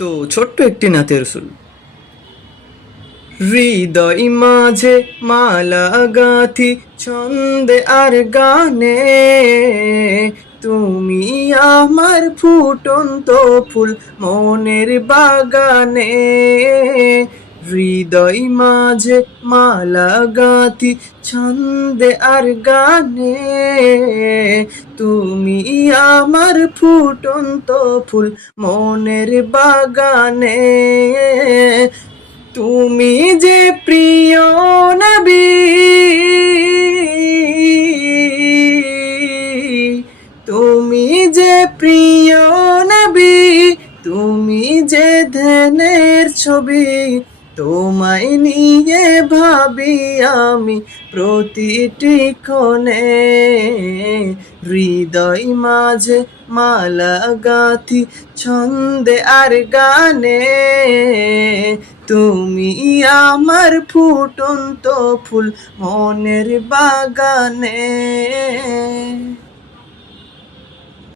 তো ছোট্ট একটি নাতে রসুল। হৃদয় মাঝে মালা গাঁথি ছন্দে আর গানে, তুমি আমার ফুটন্ত ফুল মনের বাগানে। হৃদয় মাঝে মালা গাঁথি ছন্দে আর গানে, তুমি আমার ফুটন্ত ফুল মনের বাগানে। তুমি যে প্রিয় নবী, তুমি যে প্রিয় নবী, তুমি যে ধ্যানের ছবি, তোমায় নিয়ে ভাবি আমি প্রতিটি ক্ষণে। হৃদয় মাঝে মালা গাঁথি ছন্দে আর গানে, তুমি আমার ফুটন্ত ফুল মনের বাগানে।